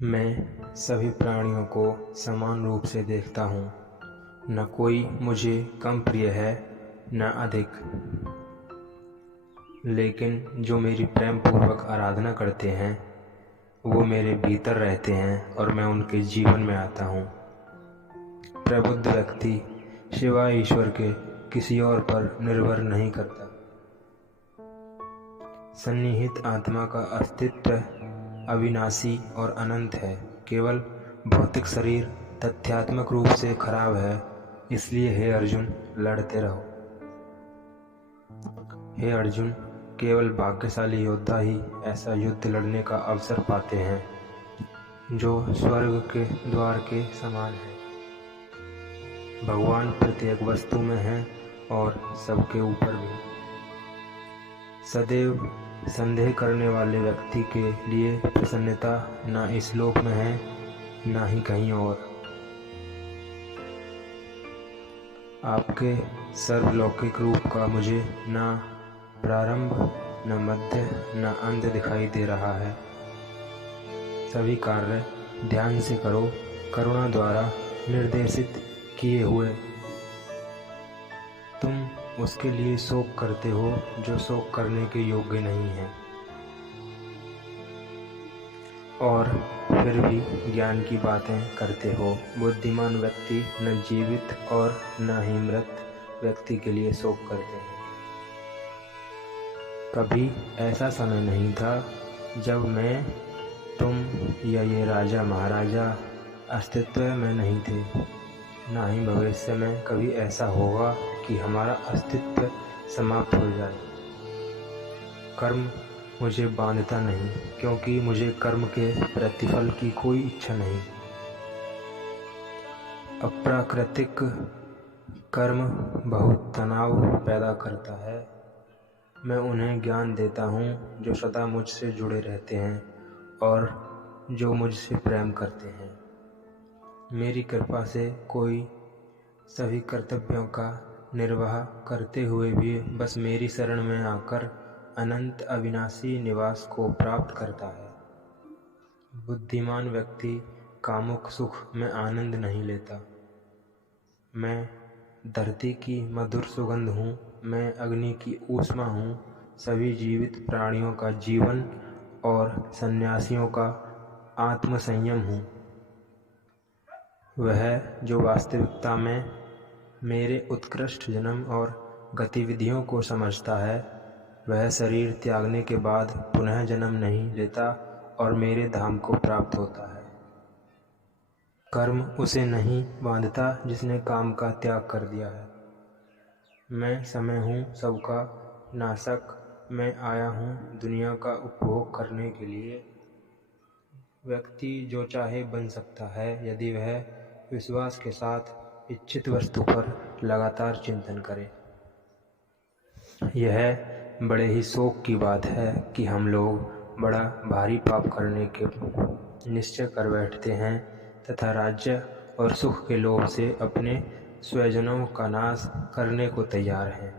मैं सभी प्राणियों को समान रूप से देखता हूँ। न कोई मुझे कम प्रिय है न अधिक, लेकिन जो मेरी प्रेम पूर्वक आराधना करते हैं वो मेरे भीतर रहते हैं और मैं उनके जीवन में आता हूँ। प्रबुद्ध व्यक्ति सिवाय ईश्वर के किसी और पर निर्भर नहीं करता। सन्निहित आत्मा का अस्तित्व अविनाशी और अनंत है। केवल भौतिक शरीर तथ्यात्मक रूप से खराब है। इसलिए हे अर्जुन, लड़ते रहो। हे अर्जुन, केवल भाग्यशाली योद्धा ही ऐसा युद्ध लड़ने का अवसर पाते हैं जो स्वर्ग के द्वार के समान है। भगवान प्रत्येक वस्तु में है और सबके ऊपर भी। सदैव संदेह करने वाले व्यक्ति के लिए प्रसन्नता न इस लोक में है न ही कहीं और। आपके सर्वलौकिक रूप का मुझे न प्रारंभ न मध्य न अंत दिखाई दे रहा है। सभी कार्य ध्यान से करो, करुणा द्वारा निर्देशित किए हुए। तुम उसके लिए शोक करते हो जो शोक करने के योग्य नहीं है, और फिर भी ज्ञान की बातें करते हो। बुद्धिमान व्यक्ति न जीवित और न ही मृत व्यक्ति के लिए शोक करते हैं। कभी ऐसा समय नहीं था जब मैं, तुम या ये राजा महाराजा अस्तित्व में नहीं थे। ना ही भविष्य में कभी ऐसा होगा कि हमारा अस्तित्व समाप्त हो जाए। कर्म मुझे बांधता नहीं, क्योंकि मुझे कर्म के प्रतिफल की कोई इच्छा नहीं। अप्राकृतिक कर्म बहुत तनाव पैदा करता है। मैं उन्हें ज्ञान देता हूँ जो सदा मुझसे जुड़े रहते हैं और जो मुझसे प्रेम करते हैं। मेरी कृपा से कोई सभी कर्तव्यों का निर्वाह करते हुए भी बस मेरी शरण में आकर अनंत अविनाशी निवास को प्राप्त करता है। बुद्धिमान व्यक्ति कामुक सुख में आनंद नहीं लेता। मैं धरती की मधुर सुगंध हूँ, मैं अग्नि की ऊष्मा हूँ, सभी जीवित प्राणियों का जीवन और सन्यासियों का आत्म संयम हूँ। वह जो वास्तविकता में मेरे उत्कृष्ट जन्म और गतिविधियों को समझता है, वह शरीर त्यागने के बाद पुनः जन्म नहीं लेता और मेरे धाम को प्राप्त होता है। कर्म उसे नहीं बांधता जिसने काम का त्याग कर दिया है। मैं समय हूँ सबका नाशक, मैं आया हूँ दुनिया का उपभोग करने के लिए। व्यक्ति जो चाहे बन सकता है यदि वह विश्वास के साथ इच्छित वस्तु पर लगातार चिंतन करे। यह बड़े ही शोक की बात है कि हम लोग बड़ा भारी पाप करने के निश्चय कर बैठते हैं तथा राज्य और सुख के लोभ से अपने स्वजनों का नाश करने को तैयार हैं।